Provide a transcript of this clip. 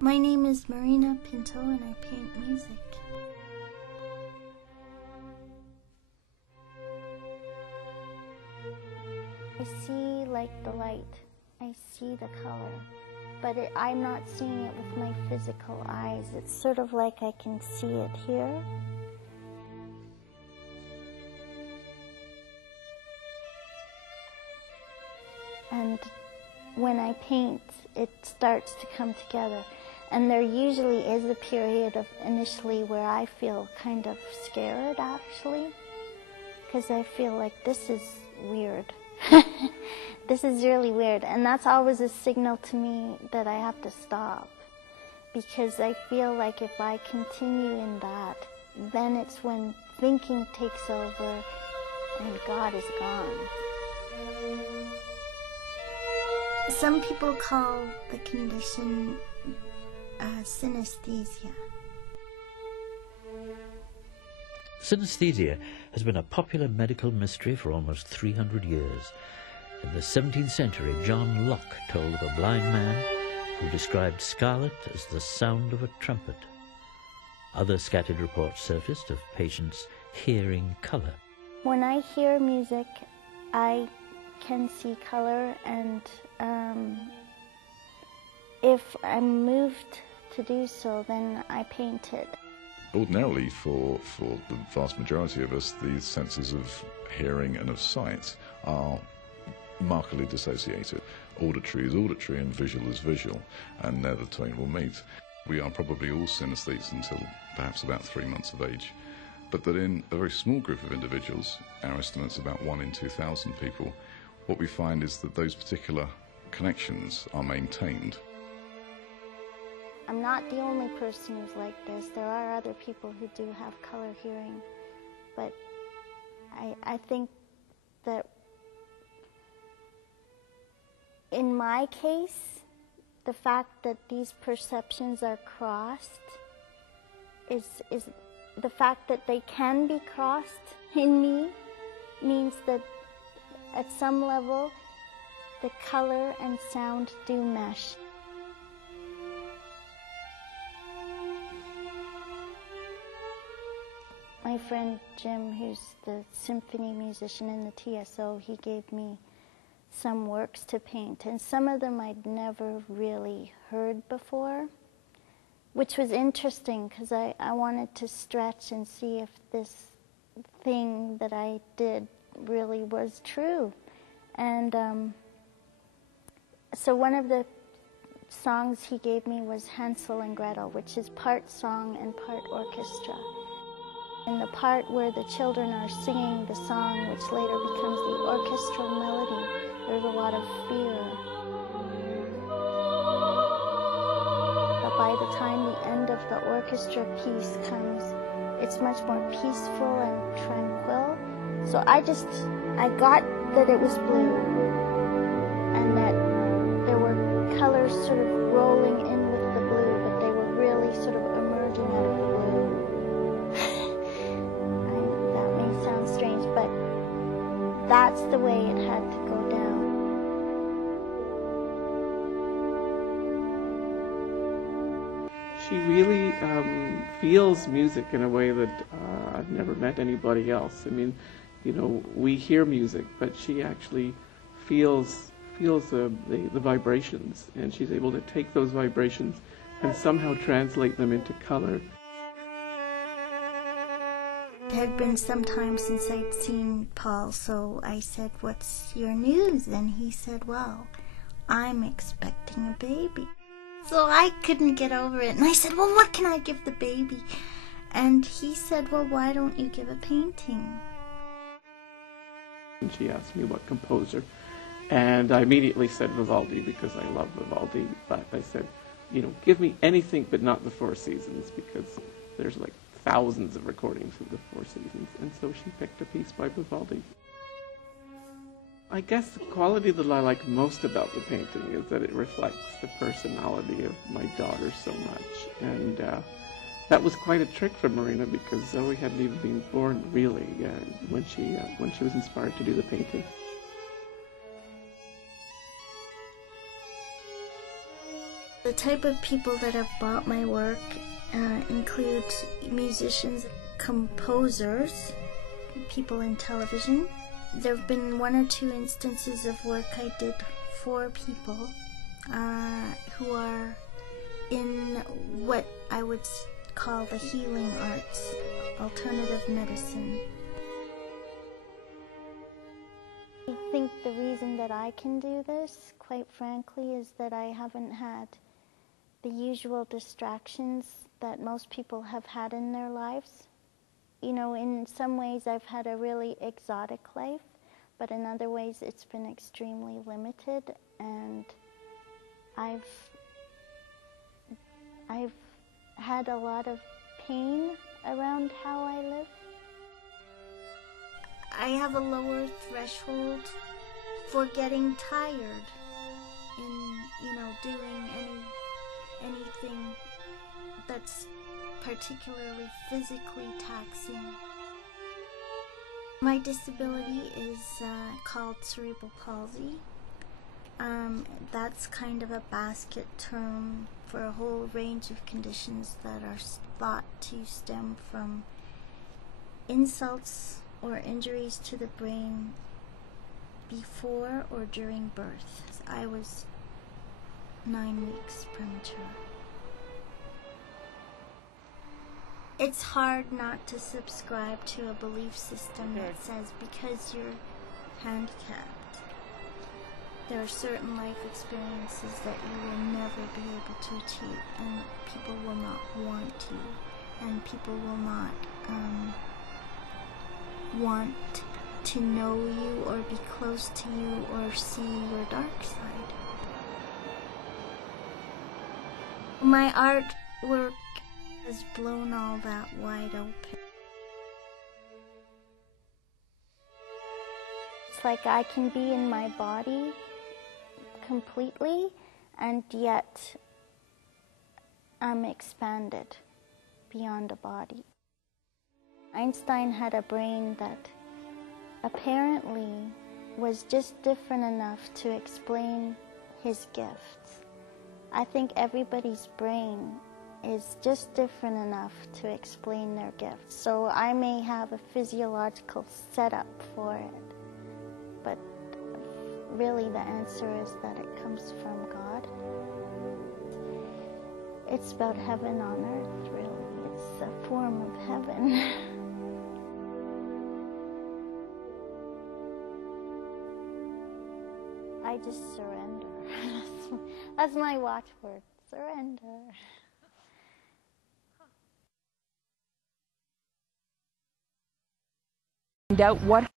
My name is Marina Pinto and I paint music. I see like the light, I see the color, but I'm not seeing it with my physical eyes. It's sort of like I can see it here. And when I paint, it starts to come together. And there usually is a period of initially where I feel kind of scared, actually, because I feel like this is weird. This is really weird. And that's always a signal to me that I have to stop, because I feel like if I continue in that, then it's when thinking takes over and God is gone. Some people call the condition synesthesia. Synesthesia has been a popular medical mystery for almost 300 years. In the 17th century, John Locke told of a blind man who described scarlet as the sound of a trumpet. Other scattered reports surfaced of patients hearing colour. When I hear music, I can see color, and if I'm moved to do so, then I paint it. Ordinarily, for the vast majority of us, the senses of hearing and of sight are markedly dissociated. Auditory is auditory and visual is visual, and there the twain will meet. We are probably all synesthetes until perhaps about 3 months of age, but that in a very small group of individuals, our estimate's about 1 in 2,000 people, what we find is that those particular connections are maintained. I'm not the only person who's like this. There are other people who do have color hearing, but I think that in my case, the fact that these perceptions are crossed is the fact that they can be crossed in me means that at some level the color and sound do mesh. My friend Jim, who's the symphony musician in the TSO, he gave me some works to paint, and some of them I'd never really heard before, which was interesting because I wanted to stretch and see if this thing that I did really was true. And so one of the songs he gave me was Hansel and Gretel, which is part song and part orchestra. In the part where the children are singing the song, which later becomes the orchestral melody, there's a lot of fear. But by the time the end of the orchestra piece comes, it's much more peaceful and tranquil. So I got that it was blue, and that there were colors sort of rolling in with the blue, but they were really sort of emerging out of the blue. That may sound strange, but that's the way it had to go down. She really feels music in a way that I've never met anybody else. I mean, you know, we hear music, but she actually feels the vibrations, and she's able to take those vibrations and somehow translate them into color. It had been some time since I'd seen Paul, so I said, "What's your news?" And he said, "Well, I'm expecting a baby." So I couldn't get over it, and I said, "Well, what can I give the baby?" And he said, "Well, why don't you give a painting?" And she asked me what composer, and I immediately said Vivaldi because I love Vivaldi, but I said, you know, give me anything but not the Four Seasons, because there's like thousands of recordings of the Four Seasons, and so she picked a piece by Vivaldi. I guess the quality that I like most about the painting is that it reflects the personality of my daughter so much, and that was quite a trick for Marina, because Zoe hadn't even been born really when she was inspired to do the painting. The type of people that have bought my work include musicians, composers, people in television. There have been 1 or 2 instances of work I did for people who are in what I would call the healing arts, alternative medicine. I think the reason that I can do this, quite frankly, is that I haven't had the usual distractions that most people have had in their lives. You know, in some ways I've had a really exotic life, but in other ways it's been extremely limited, and I've had a lot of pain around how I live. I have a lower threshold for getting tired in, doing anything that's particularly physically taxing. My disability is called cerebral palsy. That's kind of a basket term for a whole range of conditions that are thought to stem from insults or injuries to the brain before or during birth. I was 9 weeks premature. It's hard not to subscribe to a belief system that says because you're handicapped, there are certain life experiences that you will never be able to achieve, and people will not want to, and people will not want to know you or be close to you or see your dark side. My artwork has blown all that wide open. It's like I can be in my body completely, and yet I'm expanded beyond a body. Einstein had a brain that apparently was just different enough to explain his gifts. I think everybody's brain is just different enough to explain their gifts. So I may have a physiological setup for it, but really the answer is that it comes from God. It's about heaven on earth, really. It's a form of heaven. I just surrender. That's my watchword, surrender. Find out what